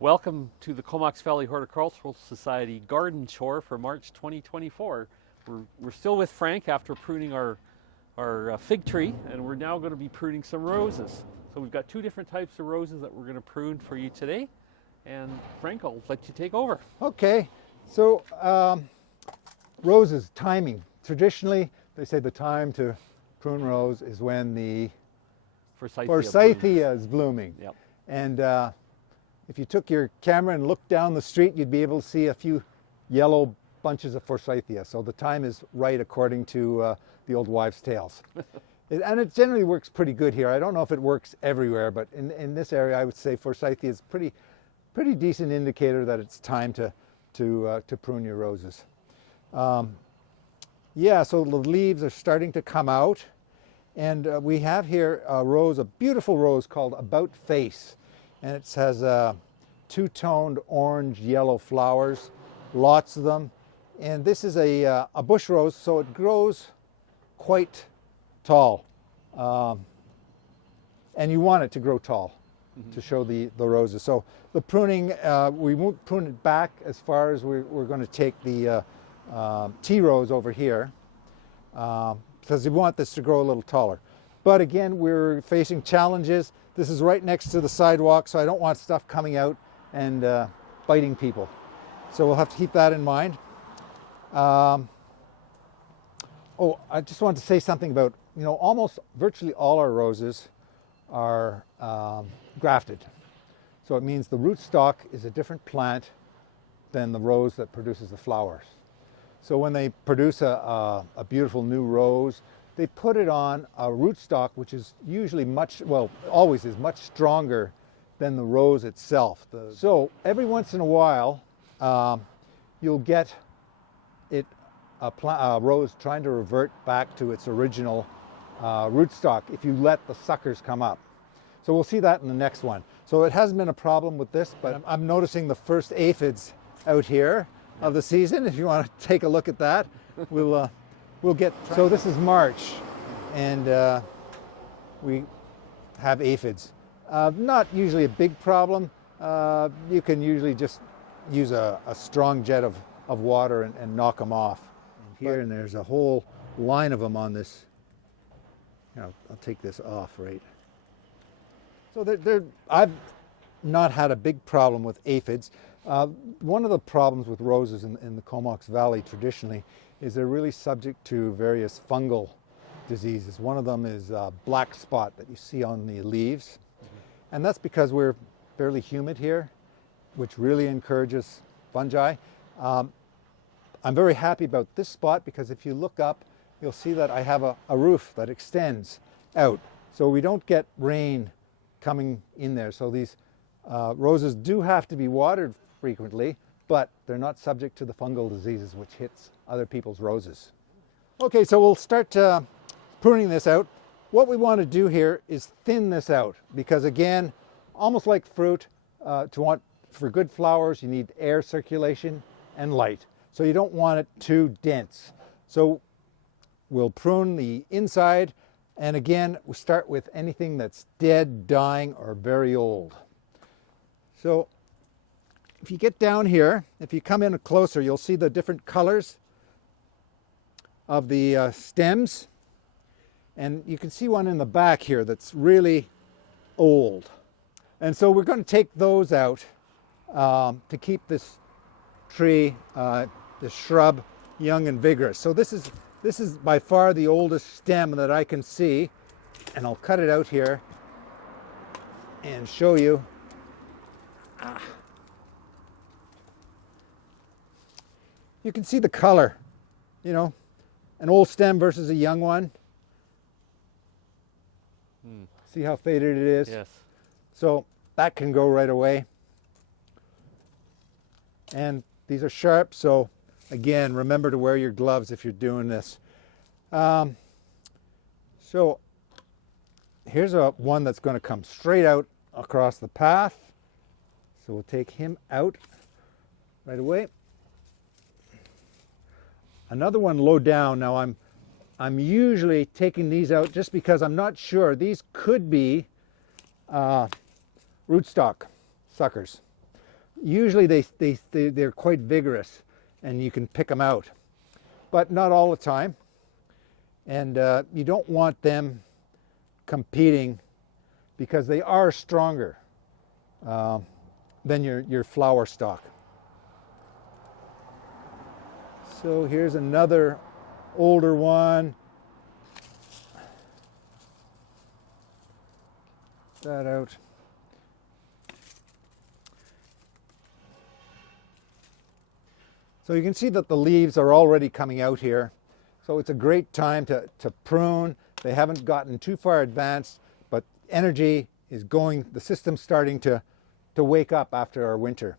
Welcome to the Comox Valley Horticultural Society garden chore for March 2024. We're still with Frank after pruning our fig tree, and we're now going to be pruning some roses. So we've got two different types of roses that we're going to prune for you today. And Frank, I'll let you take over. Okay, so roses, timing. Traditionally, they say the time to prune rose is when the forsythia is blooming. Yep. And if you took your camera and looked down the street, you'd be able to see a few yellow bunches of forsythia. So the time is right according to the old wives' tales. And it generally works pretty good here. I don't know if it works everywhere, but in this area, I would say forsythia is pretty decent indicator that it's time to prune your roses. Yeah, so the leaves are starting to come out, and we have here a rose, a beautiful rose called About Face, and it has two-toned orange-yellow flowers, lots of them, and this is a bush rose, so it grows quite tall, and you want it to grow tall to show the roses. So the pruning, we won't prune it back as far as we're going to take the tea rose over here, because we want this to grow a little taller. But again, we're facing challenges. This is right next to the sidewalk, so I don't want stuff coming out and biting people. So we'll have to keep that in mind. Oh, I just wanted to say something about, almost virtually all our roses are grafted. So it means the rootstock is a different plant than the rose that produces the flowers. So when they produce a beautiful new rose, they put it on a rootstock which is usually always is much stronger than the rose itself. So every once in a while, you'll get a rose trying to revert back to its original rootstock if you let the suckers come up. So we'll see that in the next one. So it hasn't been a problem with this, but I'm noticing the first aphids out here of the season. If you want to take a look at that, we'll get. So this is March, and we have aphids. Not usually a big problem. You can usually just use a strong jet of water and knock them off. Here and there's a whole line of them on this. I'll take this off, right? So I've not had a big problem with aphids. One of the problems with roses in the Comox Valley traditionally is they're really subject to various fungal diseases. One of them is black spot that you see on the leaves. And that's because we're fairly humid here, which really encourages fungi. I'm very happy about this spot because if you look up, you'll see that I have a roof that extends out. So we don't get rain coming in there. So these roses do have to be watered frequently, but they're not subject to the fungal diseases which hits other people's roses. Okay, so we'll start pruning this out. What we want to do here is thin this out because, again, almost like fruit, for good flowers you need air circulation and light. So you don't want it too dense. So we'll prune the inside, and again, we start with anything that's dead, dying, or very old. So if you get down here, if you come in closer, you'll see the different colors of the stems. And you can see one in the back here that's really old. And so we're going to take those out to keep this tree, this shrub, young and vigorous. So this is by far the oldest stem that I can see, and I'll cut it out here and show you. You can see the color, an old stem versus a young one. See how faded it is? Yes. So that can go right away. And these are sharp, so again, remember to wear your gloves if you're doing this. So here's one that's going to come straight out across the path. So we'll take him out right away. Another one low down. Now I'm usually taking these out just because I'm not sure. These could be rootstock suckers. Usually they're quite vigorous and you can pick them out, but not all the time. And you don't want them competing because they are stronger than your flower stalk. So here's another older one. That out. So you can see that the leaves are already coming out here. So it's a great time to prune. They haven't gotten too far advanced, but energy is going, the system's starting to wake up after our winter,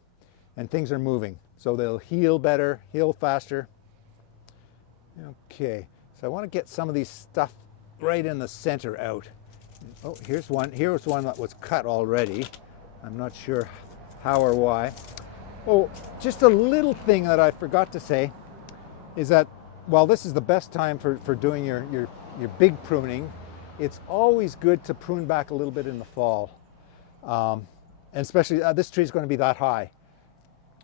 and things are moving. So they'll heal better, heal faster. Okay, so I want to get some of these stuff right in the center out. Oh, here's one that was cut already. I'm not sure how or why. Oh, just a little thing that I forgot to say is that while this is the best time for doing your big pruning, it's always good to prune back a little bit in the fall. And especially this tree is going to be that high,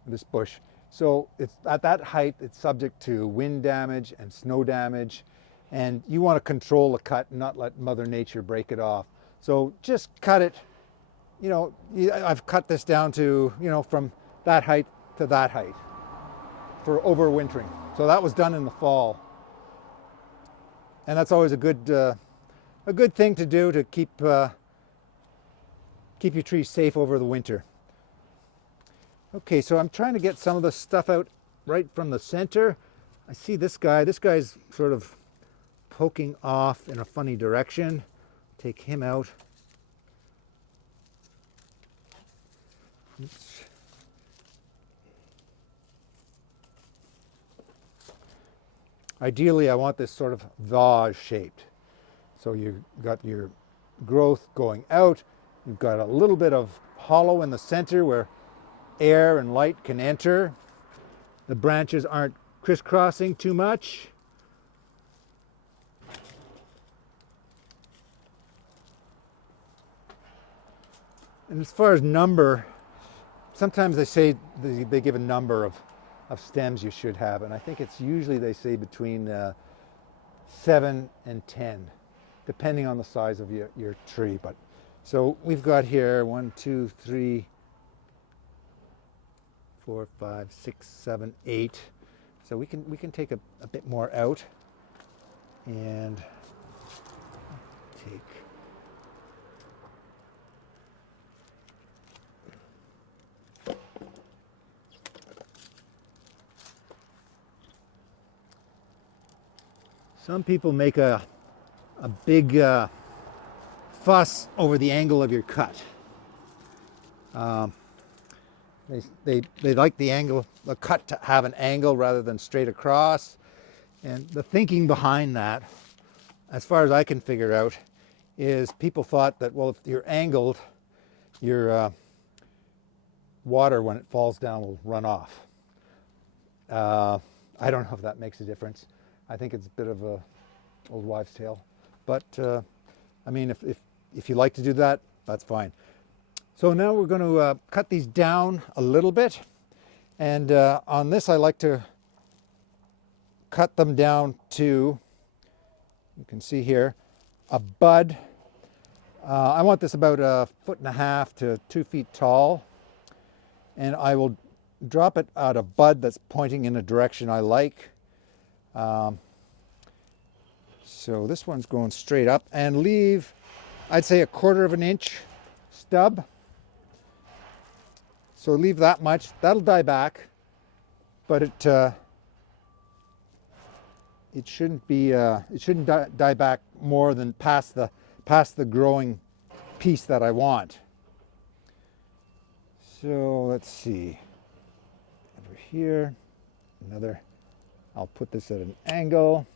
this bush. So it's at that height, it's subject to wind damage and snow damage, and you want to control the cut and not let Mother Nature break it off. So just cut it, I've cut this down to, from that height to that height for overwintering. So that was done in the fall. And that's always a good thing to do to keep your trees safe over the winter. Okay, so I'm trying to get some of the stuff out right from the center. I see this guy. This guy's sort of poking off in a funny direction. Take him out. Oops. Ideally, I want this sort of vase shaped. So you've got your growth going out. You've got a little bit of hollow in the center where air and light can enter. The branches aren't crisscrossing too much. And as far as number, sometimes they say they give a number of stems you should have, and I think it's usually they say between 7 and 10, depending on the size of your tree. But so we've got here 1, 2, 3, 4, 5, 6, 7, 8. So we can take a bit more out and take. Some people make a big fuss over the angle of your cut. They like the cut to have an angle rather than straight across. And the thinking behind that, as far as I can figure out, is people thought that, well, if you're angled, your water, when it falls down, will run off. I don't know if that makes a difference. I think it's a bit of a old wives' tale, but I mean, if you like to do that, that's fine. So now we're going to cut these down a little bit, and on this I like to cut them down to, you can see here, a bud. I want this about 1.5 to 2 feet tall, and I will drop it at a bud that's pointing in a direction I like. So this one's going straight up, and leave, I'd say, 1/4 of an inch stub. So leave that much. That'll die back, but it shouldn't be it shouldn't die back more than past the growing piece that I want. So let's see. Over here, another. I'll put this at an angle.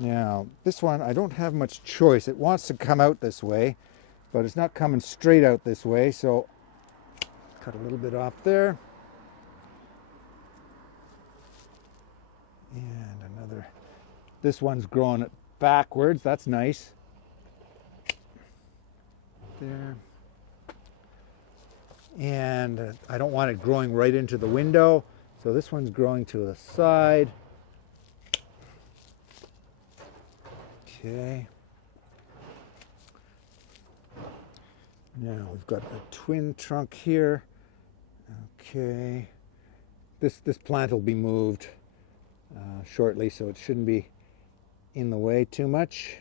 Now, this one, I don't have much choice. It wants to come out this way, but it's not coming straight out this way, so cut a little bit off there. And another. This one's growing it backwards. That's nice. there. And I don't want it growing right into the window, so this one's growing to the side. Okay. Now we've got a twin trunk here. Okay. This plant will be moved shortly, so it shouldn't be in the way too much.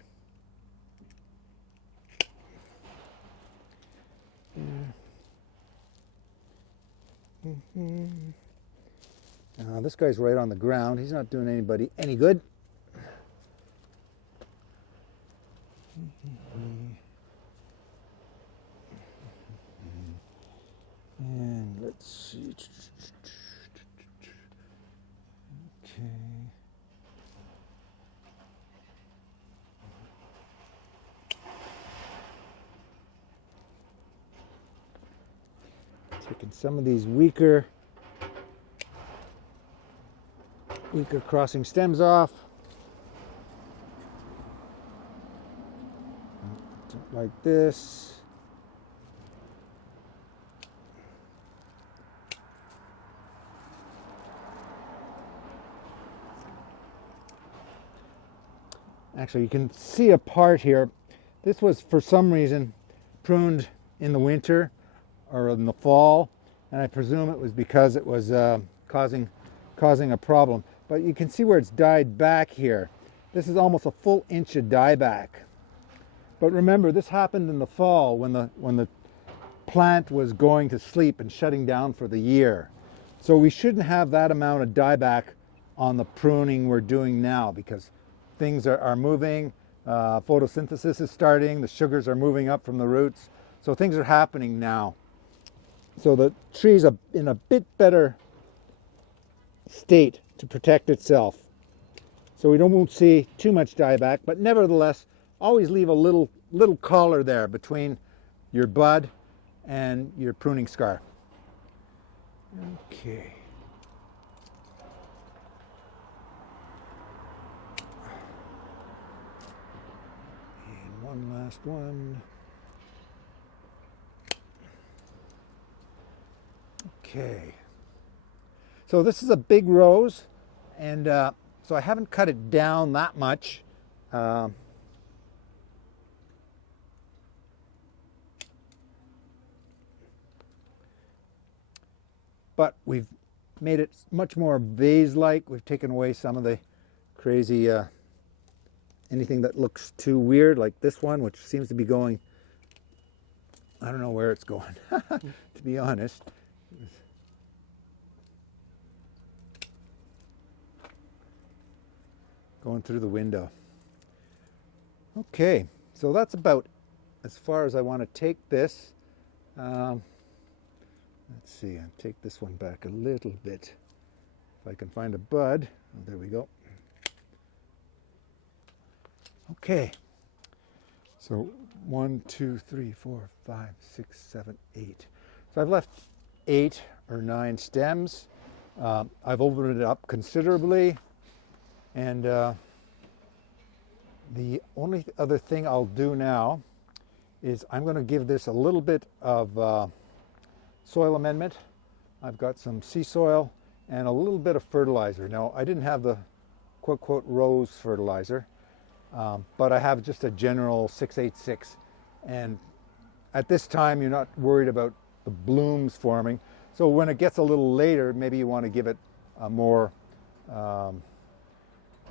Now this guy's right on the ground. He's not doing anybody any good. And let's see. Okay. Taking some of these weaker crossing stems off. Like this. Actually, you can see a part here. This was, for some reason, pruned in the winter or in the fall, and I presume it was because it was causing a problem. But you can see where it's died back here. This is almost a full inch of dieback. But remember, this happened in the fall when the plant was going to sleep and shutting down for the year. So we shouldn't have that amount of dieback on the pruning we're doing now, because things are moving, photosynthesis is starting, the sugars are moving up from the roots, so things are happening now. So the tree's in a bit better state to protect itself. So we won't see too much dieback, but nevertheless, always leave a little collar there between your bud and your pruning scar. Okay. And one last one. Okay. So this is a big rose, and so I haven't cut it down that much. But we've made it much more vase-like. We've taken away some of the crazy, anything that looks too weird, like this one, which seems to be going, I don't know where it's going, to be honest. Going through the window. Okay, so that's about as far as I want to take this. Let's see, I'll take this one back a little bit. If I can find a bud. Oh, there we go. Okay. So 1, 2, 3, 4, 5, 6, 7, 8. So I've left 8 or 9 stems. I've opened it up considerably. And the only other thing I'll do now is I'm going to give this a little bit of soil amendment. I've got some sea soil and a little bit of fertilizer. Now, I didn't have the quote rose fertilizer, but I have just a general 686. And at this time, you're not worried about the blooms forming. So when it gets a little later, maybe you want to give it a more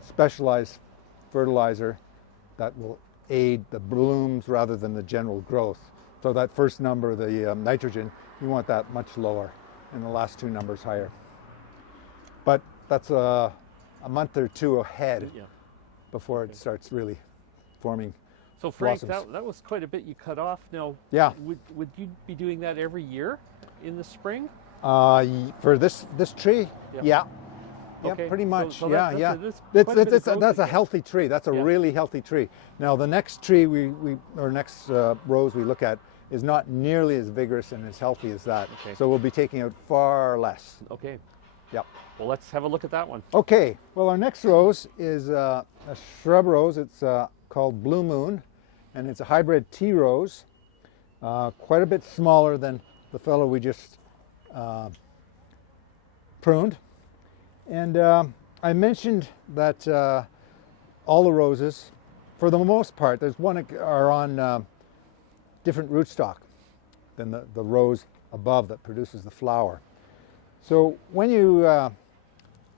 specialized fertilizer that will aid the blooms rather than the general growth. So that first number, the nitrogen, you want that much lower, and the last 2 numbers higher. But that's a month or 2 ahead before it starts really forming. So Frank, blossoms. that was quite a bit you cut off. Now, Yeah. would you be doing that every year in the spring? For this tree, yeah. Okay. Yeah, pretty much. So yeah, that's yeah. quite a bit of growth That's a again. healthy tree. That's a really healthy tree. Now the next tree next rose we look at is not nearly as vigorous and as healthy as that. Okay. So we'll be taking out far less. Okay. Yep. Well, let's have a look at that one. Okay. Well, our next rose is a shrub rose. It's called Blue Moon, and it's a hybrid tea rose. quite a bit smaller than the fellow we just pruned. And I mentioned that all the roses, for the most part, there's one that are on different rootstock than the rose above that produces the flower. So when you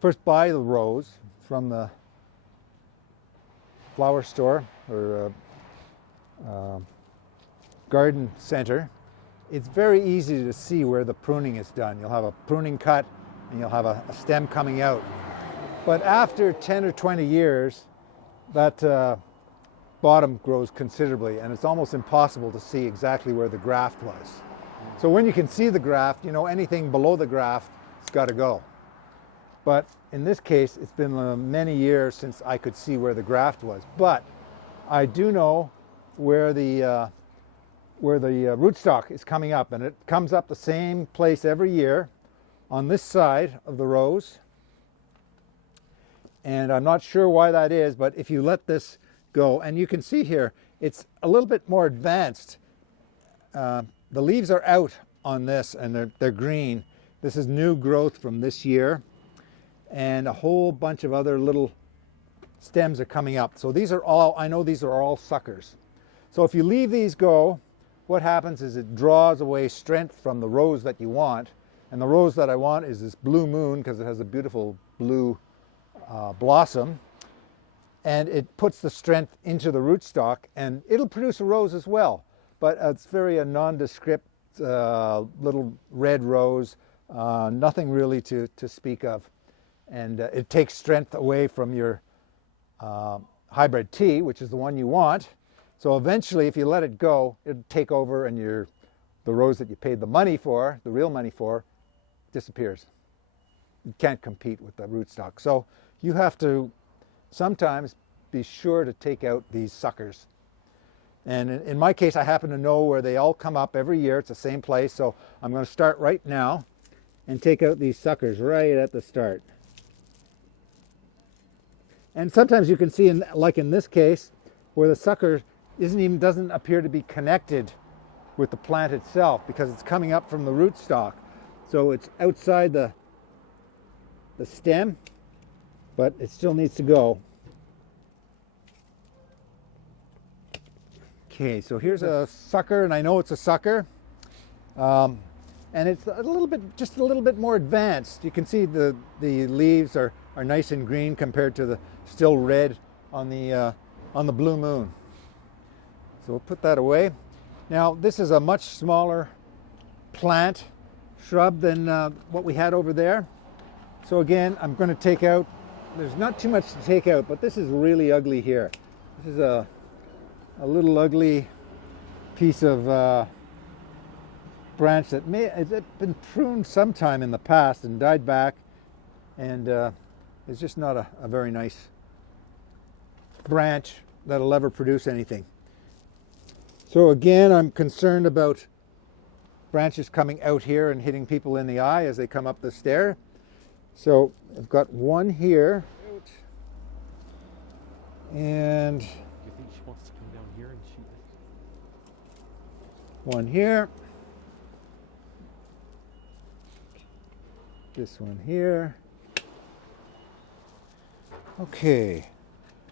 first buy the rose from the flower store or garden center, it's very easy to see where the pruning is done. You'll have a pruning cut and you'll have a stem coming out. But after 10 or 20 years, that bottom grows considerably, and it's almost impossible to see exactly where the graft was. So when you can see the graft, you know anything below the graft has got to go. But in this case, it's been many years since I could see where the graft was. But I do know where the rootstock is coming up, and it comes up the same place every year on this side of the rose. And I'm not sure why that is, but if you let this go, and you can see here, it's a little bit more advanced. The leaves are out on this, and they're green. This is new growth from this year, and a whole bunch of other little stems are coming up. So these are all, I know these are all suckers. So if you leave these go, what happens is it draws away strength from the rose that you want. And the rose that I want is this Blue Moon, because it has a beautiful blue blossom, and it puts the strength into the rootstock, and it'll produce a rose as well, but it's very a nondescript little red rose, nothing really to speak of, and it takes strength away from your hybrid tea, which is the one you want. So eventually, if you let it go, it'll take over, and the rose that you paid the money for, the real money for, disappears. You can't compete with the rootstock. So you have to sometimes be sure to take out these suckers. And in my case, I happen to know where they all come up every year. It's the same place. So I'm going to start right now and take out these suckers right at the start. And sometimes you can see, like in this case, where the sucker doesn't appear to be connected with the plant itself, because it's coming up from the rootstock. So it's outside the stem, but it still needs to go. Okay, so here's a sucker, and I know it's a sucker. And it's just a little bit more advanced. You can see the leaves are nice and green compared to the still red on the Blue Moon. So we'll put that away. Now this is a much smaller plant, shrub, than what we had over there. So again, I'm going to take out, there's not too much to take out, but this is really ugly here. This is a little ugly piece of branch that has been pruned sometime in the past and died back, and it's just not a very nice branch that'll ever produce anything. So again, I'm concerned about branches coming out here and hitting people in the eye as they come up the stair. So I've got one here, and Do you think she wants to come down here and shoot it? one here, this one here. Okay,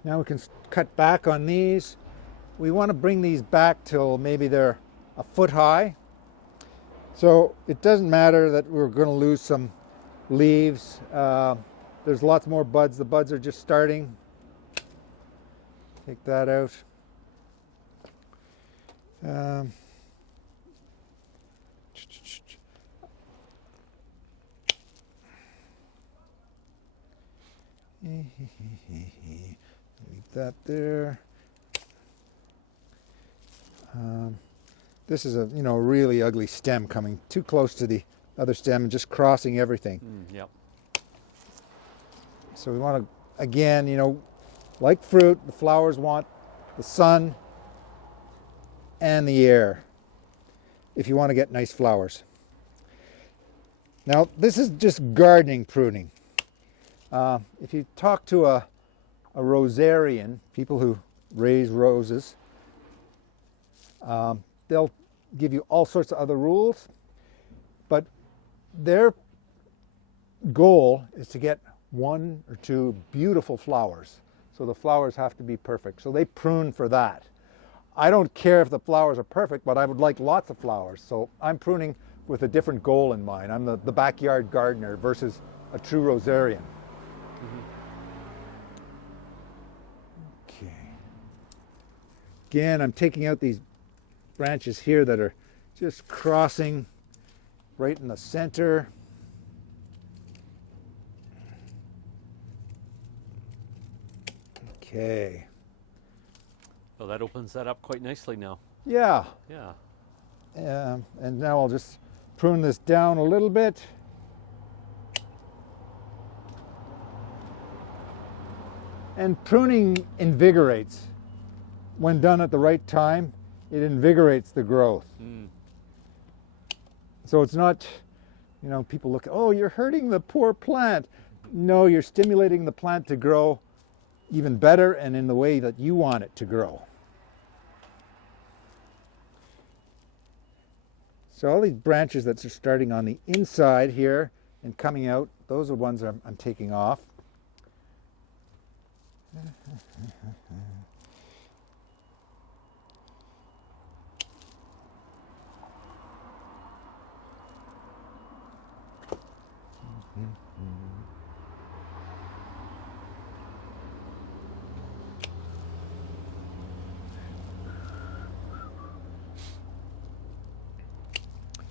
now we can cut back on these. We want to bring these back till maybe they're a foot high. So it doesn't matter that we're going to lose some leaves. There's lots more buds. The buds are just starting. Take that out. Leave that there. This is a really ugly stem coming too close to the other stem and just crossing everything. Yep. So we want to, again, like fruit, the flowers want the sun and the air if you want to get nice flowers. Now this is just gardening pruning. If you talk to a rosarian, people who raise roses, they'll give you all sorts of other rules, but their goal is to get 1 or 2 beautiful flowers. So the flowers have to be perfect. So they prune for that. I don't care if the flowers are perfect, but I would like lots of flowers. So I'm pruning with a different goal in mind. I'm the backyard gardener versus a true rosarian. Okay. Again, I'm taking out these branches here that are just crossing right in the center. Okay. Well, that opens that up quite nicely now. Yeah. Yeah. And now I'll just prune this down a little bit. And pruning invigorates. When done at the right time, it invigorates the growth. So it's not, you know, people look, oh, you're hurting the poor plant. No, you're stimulating the plant to grow even better and in the way that you want it to grow. So all these branches that are starting on the inside here and coming out, those are ones I'm taking off.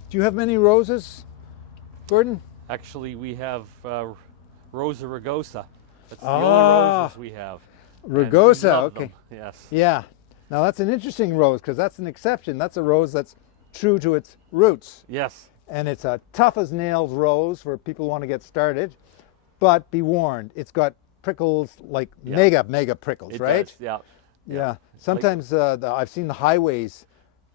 Do you have many roses, Gordon? Actually, we have Rosa rugosa. That's the Ah, only roses we have. And we Rugosa, love okay. them. Yes. Yeah. Now that's an interesting rose because that's an exception. That's a rose that's true to its roots. Yes. And it's a tough as nails rose for people who want to get started. But be warned, it's got prickles like mega prickles, It right? does, yeah. Yeah. Sometimes I've seen the highways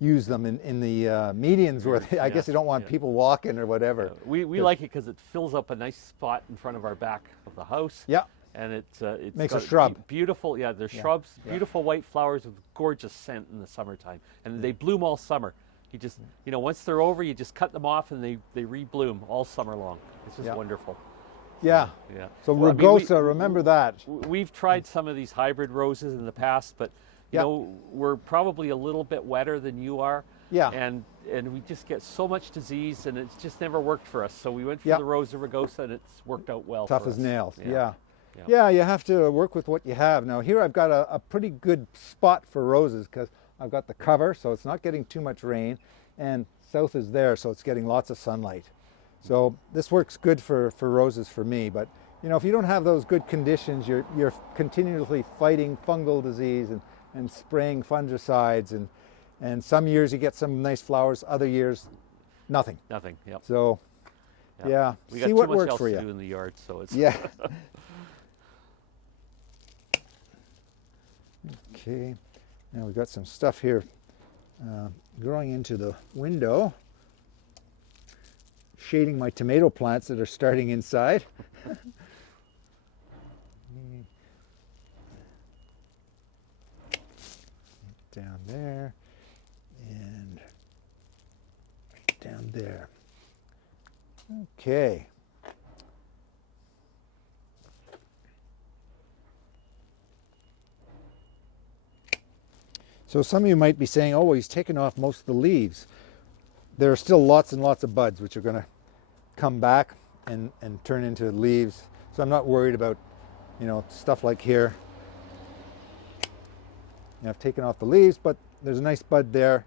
use them in the medians where I guess they don't want people walking or whatever. We like it because it fills up a nice spot in front of our back of the house. Yeah. And it's Makes a got shrub. Beautiful, yeah, they're shrubs, beautiful white flowers with gorgeous scent in the summertime. And they bloom all summer. You just, you know, once they're over, you just cut them off and they re-bloom all summer long. It's just wonderful. Yeah. Yeah. So Well, I mean, Rugosa, remember that. We've tried some of these hybrid roses in the past, but you know, we're probably a little bit wetter than you are. Yeah. And we just get so much disease, and it's just never worked for us. So we went for the Rosa rugosa, and it's worked out well. Tough for as us. nails. Yeah. Yeah, you have to work with what you have. Now here I've got a pretty good spot for roses because I've got the cover, so it's not getting too much rain, and south is there, so it's getting lots of sunlight. So this works good for roses for me. But you know, if you don't have those good conditions, you're continually fighting fungal disease and spraying fungicides, and some years you get some nice flowers, other years nothing. Nothing. Yep. So yeah, We see got what too much works else for to you. do in the yard, so it's Yeah. Okay, now we've got some stuff here growing into the window, shading my tomato plants that are starting inside. Down there and right down there. Okay. So some of you might be saying, oh, well, he's taken off most of the leaves. There are still lots and lots of buds which are going to come back and turn into leaves. So I'm not worried about, you know, stuff like here. You know, I've taken off the leaves, but there's a nice bud there.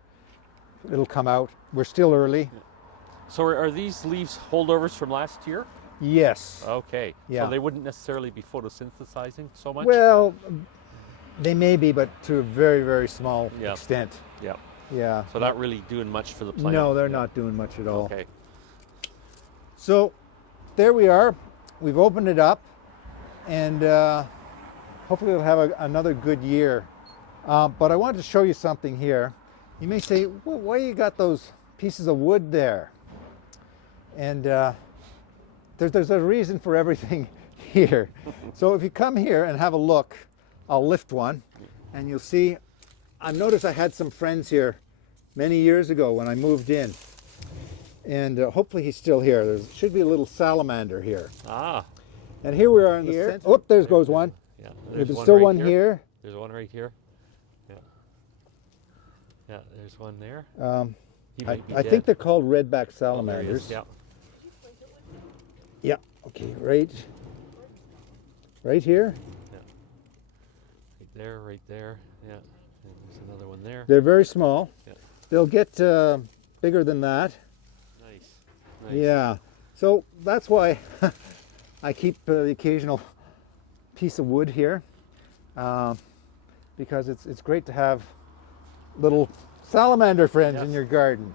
It'll come out. We're still early. So are these leaves holdovers from last year? Yes. Okay. Yeah. So they wouldn't necessarily be photosynthesizing so much? Well, they may be, but to a very, very small extent. Yeah. Yeah. So not really doing much for the plant. No, they're not doing much at all. Okay. So there we are. We've opened it up, and hopefully we'll have another good year. But I wanted to show you something here. You may say, well, why you got those pieces of wood there? And there's a reason for everything here. So if you come here and have a look, I'll lift one, and you'll see, I've noticed I had some friends here many years ago when I moved in. And hopefully he's still here. There should be a little salamander here. Ah. And here we are in the center. Oh, there goes one. Yeah. There's still one here. There's one right here. Yeah. Yeah, there's one there. I think they're called redback Oh, salamanders. yeah. Yeah. Okay. Right here. Yeah. Right there. Yeah. And there's another one there. They're very small. Yeah. They'll get bigger than that. Nice. Nice. Yeah. So that's why I keep the occasional piece of wood here, because it's great to have little salamander friends in your garden.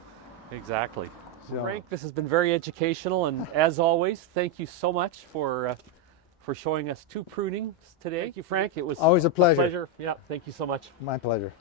Exactly. So. Frank, this has been very educational, and as always, thank you so much for showing us 2 prunings today. Thank you, Frank. It was always a pleasure. Yeah, thank you so much. My pleasure.